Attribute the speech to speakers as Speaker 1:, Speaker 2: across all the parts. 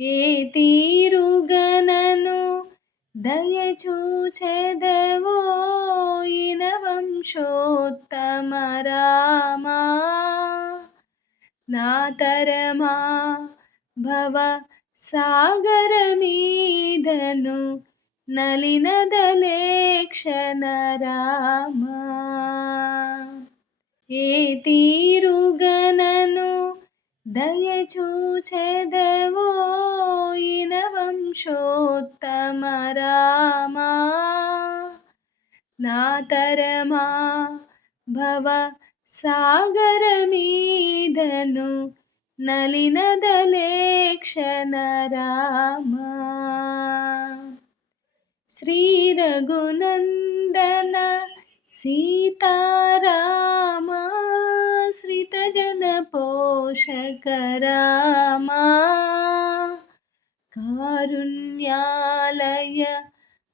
Speaker 1: ఏ తీరుగనను దయచూచెదవో వంశోత్తమ రామా. నా తరమా భవ సాగరమీదను నలినదలేక్షణ రామా. ఏ తీరుగనను దయచూచెదవో ఇన రామా నాతరమా భవ సాగరమీదను నలినదలేక్షణ రామా శ్రీరఘునందన సీతారా పోషక రామా కారుణ్యాలయ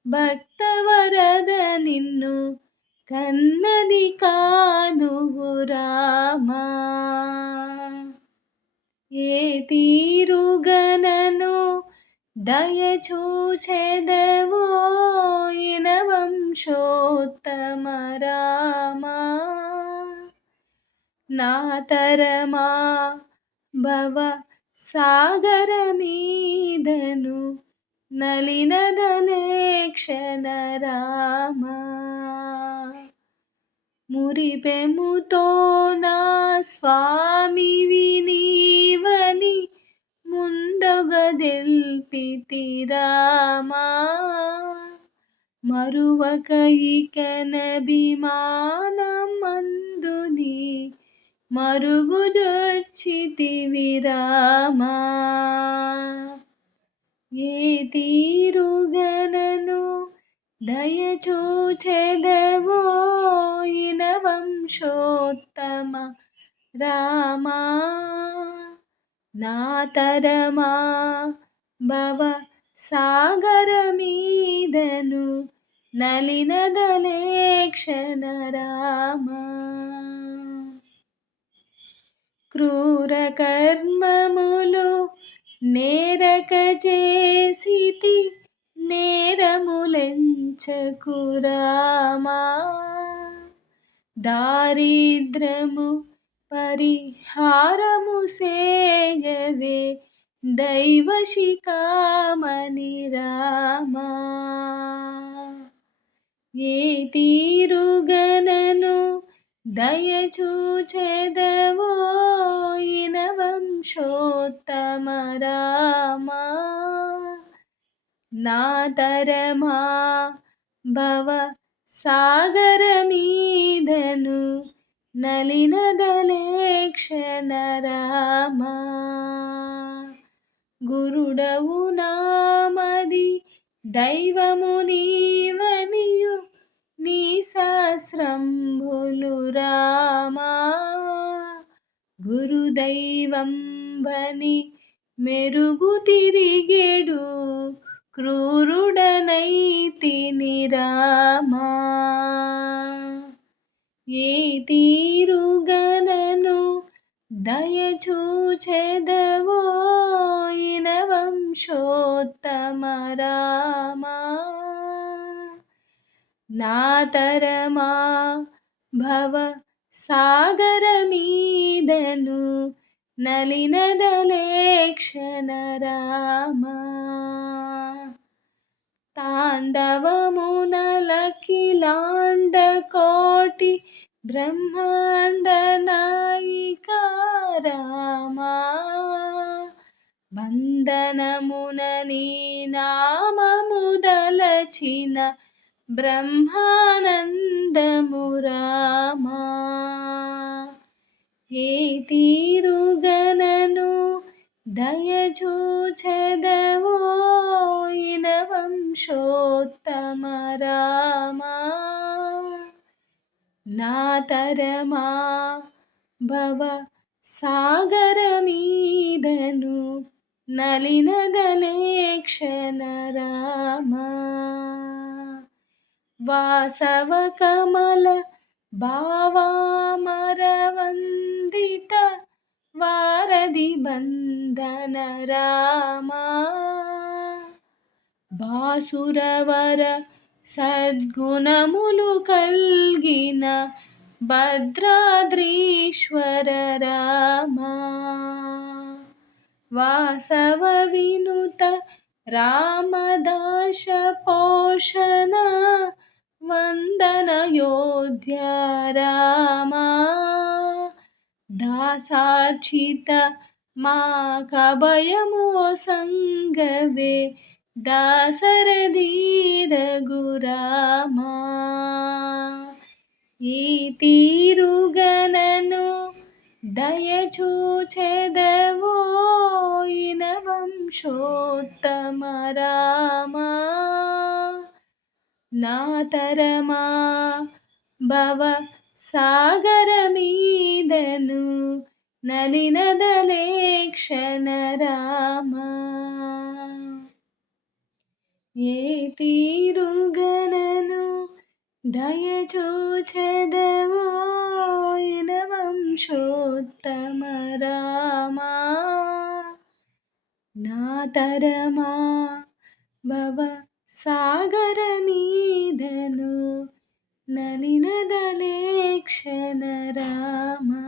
Speaker 1: భక్తవరద నిన్ను కన్నది కానువు రామా ఏ తీరుగనను దయచూచెదవో ఇన వంశోత్తమ రామా నా తరమా భవ సాగరమీదను నలినదలేక్షణ రామా. మురిపెముతో నా స్వామి వినీవని ముందొగదెల్పితి రామా. మరువక ఇకనభిమానమందుని మరుగుజొచ్చితివి రామా. ఏ తీరుగలను దయచూచెదవో వంశోత్తమ రామా. నాతరమా భవ సాగరమీదను నలినదలేక్షణ రామా క్రూర కర్మములు నేరక చేసితి నేరములెంచకురామా దారిద్రము పరిహారము సేయవే దైవశిఖామణి రామా? ఏ తీరుగనను దయచూచెదవో ఇన వంశోత్తమ రామా నాతరమా భవ సాగరమీదను నలినదలేక్షణ రామా గురుడవు నామది దైవముని దైవం బని మెరుగు తిరిగెడు క్రూరుడనైతిని రామా. ఏ తీరుగనను దయచూచెదవో ఇన వంశోత్తమ రామా. నాతరమా భవ సాగరమీదను నలినదలేక్షణ రామా తాండవమునలకిలాండ కోటి బ్రహ్మాండ నాయికా రామా. బంధనమున నీ నామముదలచిన బ్రహ్మానందము రామా. ఏ తీరుగనను దయచూచెదవో వంశోత్తమ రామా. నాతరమా భవ సాగరమీదను నలినదలేక్షణ రామా. వాసవ కమల భావామరవందిత వారధి బంధన రామా బాసురవర సద్గుణములు కల్గిన భద్రాద్రీశ్వర రామా వాసవ వినుత రామదాశ పోషణ వందన యోధ్య రామా దాసార్చిత మా కభయమో సంగవే దాసరధీర గురామా ఈ తీరుగనను దయచూచెదవో ఇన వంశోత్తమ రామా నా తరమా భవ సాగరమీదను నలినదలేక్షణ రామా ఏ తీరుగనను దయచూచెదవో వంశోత్తమ రామా. నా తరమా భవ సాగర మీదను నలినదలేక్షణ రామా